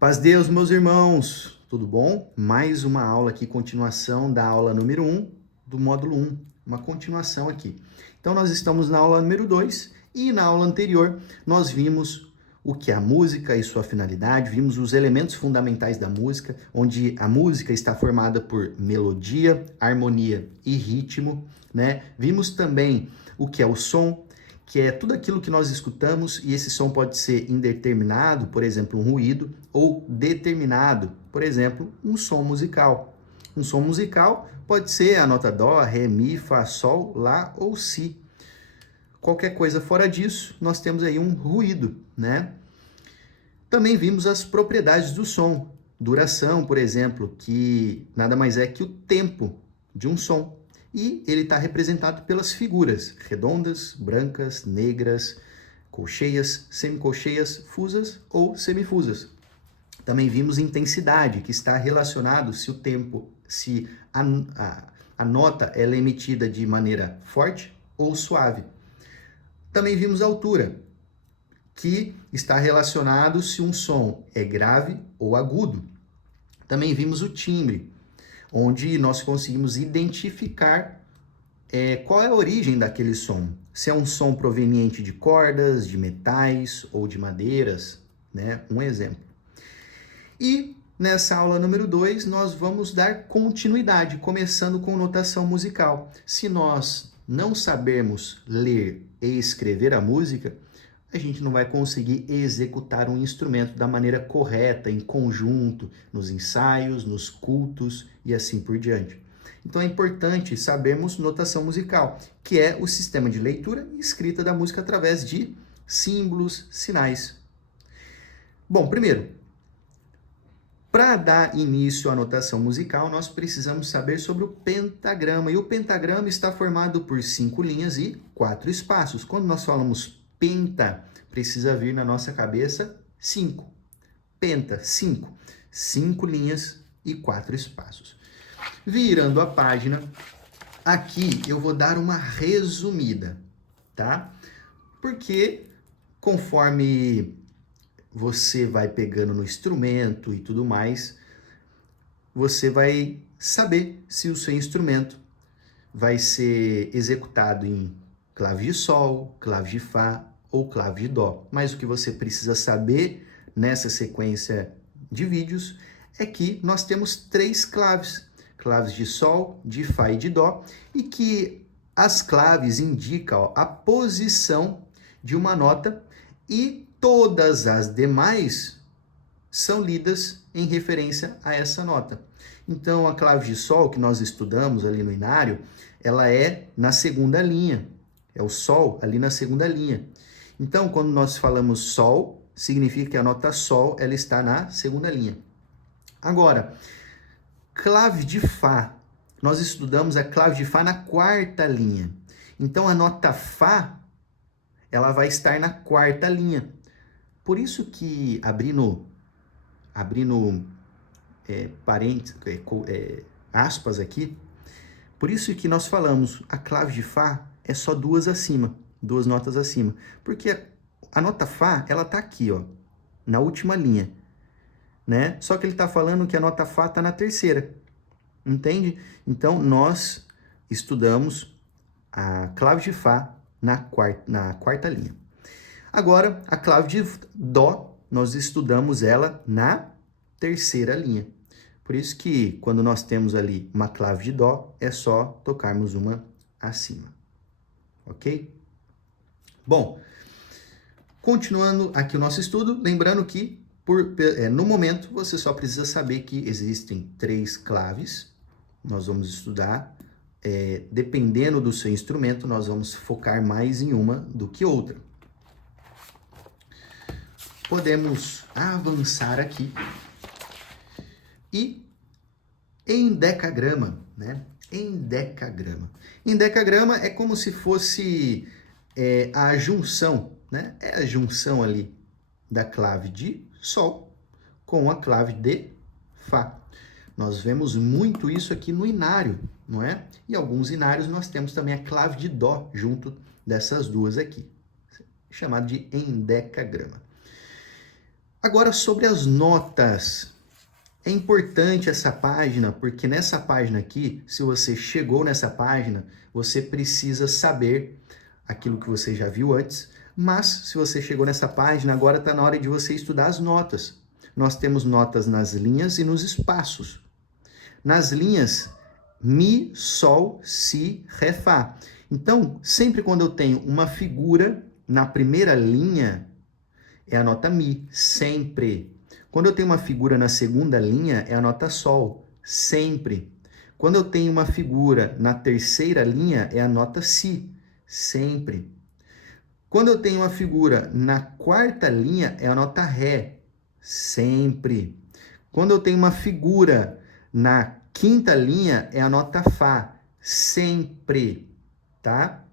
Paz de Deus, meus irmãos, tudo bom? Mais uma aula aqui, continuação da aula número 1 do módulo 1, uma continuação aqui. Então, nós estamos na aula número 2 e na aula anterior nós vimos o que é a música e sua finalidade, vimos os elementos fundamentais da música, onde a música está formada por melodia, harmonia e ritmo, né? Vimos também o que é o som, que é tudo aquilo que nós escutamos e esse som pode ser indeterminado, por exemplo, um ruído, ou determinado, por exemplo, um som musical. Um som musical pode ser a nota dó, ré, mi, fá, sol, lá ou si. Qualquer coisa fora disso, nós temos aí um ruído, né? Também vimos as propriedades do som. Duração, por exemplo, que nada mais é que o tempo de um som. E ele está representado pelas figuras redondas, brancas, negras, colcheias, semicolcheias, fusas ou semifusas. Também vimos intensidade, que está relacionado se o tempo, se a nota ela é emitida de maneira forte ou suave. Também vimos altura, que está relacionado se um som é grave ou agudo. Também vimos o timbre, onde nós conseguimos identificar qual é a origem daquele som. Se é um som proveniente de cordas, de metais ou de madeiras, né? Um exemplo. E nessa aula número 2, nós vamos dar continuidade, começando com notação musical. Se nós não sabermos ler e escrever a música, a gente não vai conseguir executar um instrumento da maneira correta, em conjunto, nos ensaios, nos cultos e assim por diante. Então é importante sabermos notação musical, que é o sistema de leitura e escrita da música através de símbolos, sinais. Bom, primeiro, para dar início à notação musical, nós precisamos saber sobre o pentagrama. E o pentagrama está formado por 5 linhas e 4 espaços. Quando nós falamos penta, precisa vir na nossa cabeça 5. Penta, 5. 5 linhas e 4 espaços. Virando a página, aqui eu vou dar uma resumida, tá? Porque conforme você vai pegando no instrumento e tudo mais, você vai saber se o seu instrumento vai ser executado em clave de sol, clave de fá ou clave de dó. Mas o que você precisa saber nessa sequência de vídeos é que nós temos 3 claves. Claves de sol, de fá e de dó. E que as claves indicam a posição de uma nota e todas as demais são lidas em referência a essa nota. Então, a clave de sol que nós estudamos ali no inário, ela é na segunda linha. É o sol ali na segunda linha. Então, quando nós falamos sol, significa que a nota sol ela está na segunda linha. Agora, clave de fá. Nós estudamos a clave de fá na quarta linha. Então, a nota fá ela vai estar na quarta linha. Por isso que, abrindo aspas aqui, por isso que nós falamos, a clave de fá é só 2 acima, 2 notas acima. Porque a nota fá, ela tá aqui, ó, na última linha, né? Só que ele tá falando que a nota fá tá na terceira, entende? Então, nós estudamos a clave de fá na quarta linha. Agora, a clave de dó, nós estudamos ela na terceira linha. Por isso que, quando nós temos ali uma clave de dó, é só tocarmos uma acima. Ok? Bom, continuando aqui o nosso estudo, lembrando que, no momento, você só precisa saber que existem 3 claves. Nós vamos estudar, dependendo do seu instrumento, nós vamos focar mais em uma do que outra. Podemos avançar aqui. E endecagrama, né? Endecagrama. Endecagrama é como se fosse a junção, né? É a junção ali da clave de sol com a clave de fá. Nós vemos muito isso aqui no inário, não é? E alguns inários nós temos também a clave de dó junto dessas duas aqui, chamado de endecagrama. Agora sobre as notas. É importante essa página, porque nessa página aqui, se você chegou nessa página, você precisa saber aquilo que você já viu antes, mas se você chegou nessa página, agora está na hora de você estudar as notas. Nós temos notas nas linhas e nos espaços. Nas linhas, Mi, Sol, Si, Ré, Fá. Então, sempre quando eu tenho uma figura na primeira linha, é a nota Mi, sempre. Quando eu tenho uma figura na segunda linha, é a nota Sol, sempre. Quando eu tenho uma figura na terceira linha, é a nota Si, sempre. Quando eu tenho uma figura na quarta linha, é a nota Ré, sempre. Quando eu tenho uma figura na quinta linha, é a nota Fá, sempre, tá?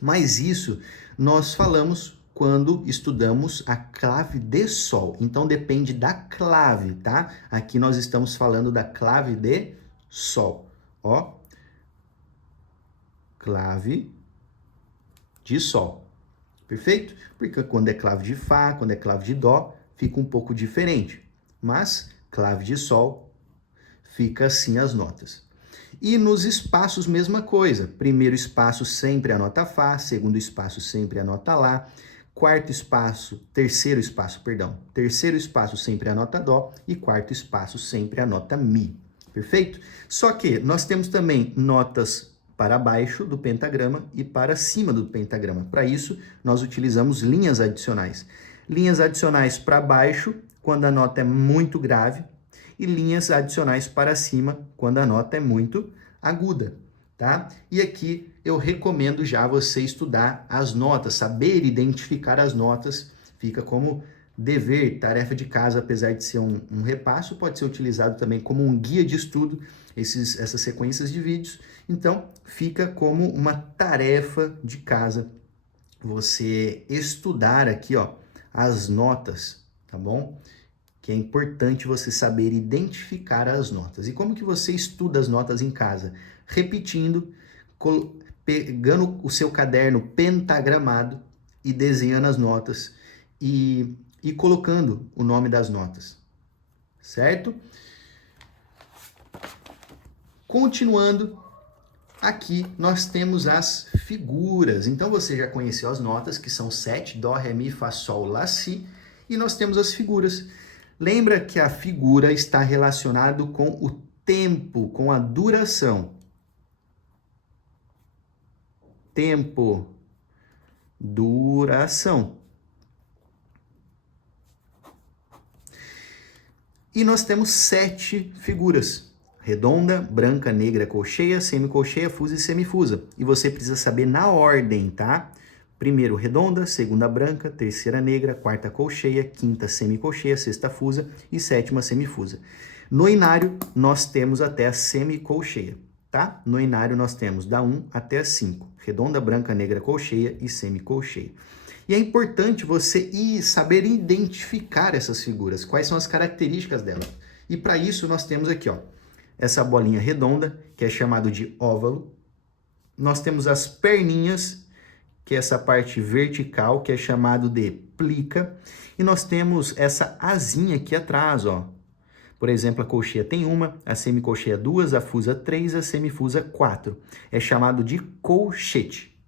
Mas isso nós falamos quando estudamos a clave de Sol. Então depende da clave, tá? Aqui nós estamos falando da clave de Sol. Ó, clave de Sol. Perfeito? Porque quando é clave de Fá, quando é clave de Dó, fica um pouco diferente. Mas clave de Sol fica assim as notas. E nos espaços, mesma coisa. Primeiro espaço sempre a nota Fá, segundo espaço sempre a nota Lá, terceiro espaço sempre a nota Dó e quarto espaço sempre a nota Mi. Perfeito? Só que nós temos também notas para baixo do pentagrama e para cima do pentagrama. Para isso, nós utilizamos linhas adicionais. Linhas adicionais para baixo, quando a nota é muito grave, e linhas adicionais para cima, quando a nota é muito aguda, tá? E aqui eu recomendo já você estudar as notas, saber identificar as notas, fica como dever, tarefa de casa, apesar de ser um repasso, pode ser utilizado também como um guia de estudo, essas sequências de vídeos, então fica como uma tarefa de casa você estudar aqui, ó, as notas, tá bom? Que é importante você saber identificar as notas. E como que você estuda as notas em casa? Repetindo, pegando o seu caderno pentagramado e desenhando as notas e colocando o nome das notas, certo? Continuando, aqui nós temos as figuras. Então você já conheceu as notas, que são 7, Dó, Ré, Mi, Fá, Sol, Lá, Si, e nós temos as figuras. Lembra que a figura está relacionado com o tempo, com a duração. Tempo, duração. E nós temos 7 figuras. Redonda, branca, negra, colcheia, semicolcheia, fusa e semifusa. E você precisa saber na ordem, tá? Primeiro redonda, segunda branca, terceira negra, quarta colcheia, quinta semicolcheia, sexta fusa e sétima semifusa. No inário, nós temos até a semicolcheia, tá? No inário, nós temos da 1 até a 5. Redonda, branca, negra, colcheia e semicolcheia. E é importante você saber identificar essas figuras, quais são as características delas. E para isso, nós temos aqui, ó, essa bolinha redonda, que é chamado de óvalo. Nós temos as perninhas, que é essa parte vertical, que é chamado de plica, e nós temos essa asinha aqui atrás, ó. Por exemplo, a colcheia tem uma, a semicolcheia 2, a fusa 3, a semifusa 4. É chamado de colchete.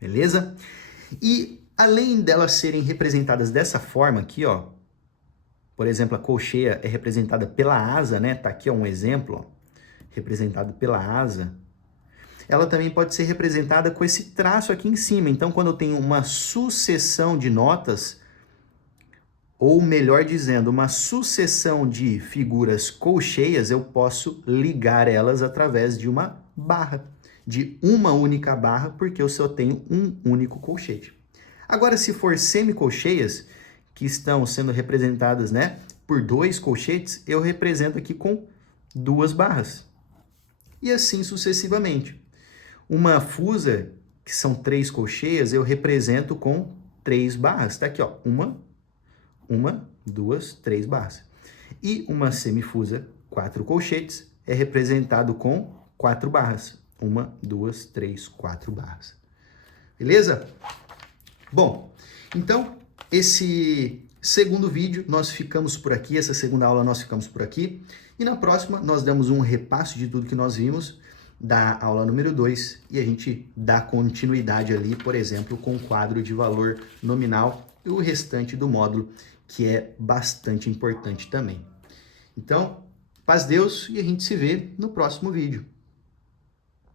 Beleza? E além delas serem representadas dessa forma aqui, ó, por exemplo, a colcheia é representada pela asa, né? Tá aqui ó, um exemplo, ó, representado pela asa. Ela também pode ser representada com esse traço aqui em cima. Então, quando eu tenho uma sucessão de notas, ou melhor dizendo, uma sucessão de figuras colcheias, eu posso ligar elas através de uma barra, de uma única barra, porque eu só tenho um único colchete. Agora, se for semicolcheias, que estão sendo representadas, né, por 2 colchetes, eu represento aqui com 2 barras. E assim sucessivamente. Uma fusa, que são 3 colcheias, eu represento com 3 barras. Tá aqui, ó. Uma, 2, 3 barras. E uma semifusa, 4 colchetes, é representado com 4 barras. 1, 2, 3, 4 barras. Beleza? Bom, então, esse segundo vídeo nós ficamos por aqui, essa segunda aula nós ficamos por aqui, e na próxima nós damos um repasse de tudo que nós vimos da aula número 2 e a gente dá continuidade ali, por exemplo, com o quadro de valor nominal e o restante do módulo, que é bastante importante também. Então, paz Deus e a gente se vê no próximo vídeo.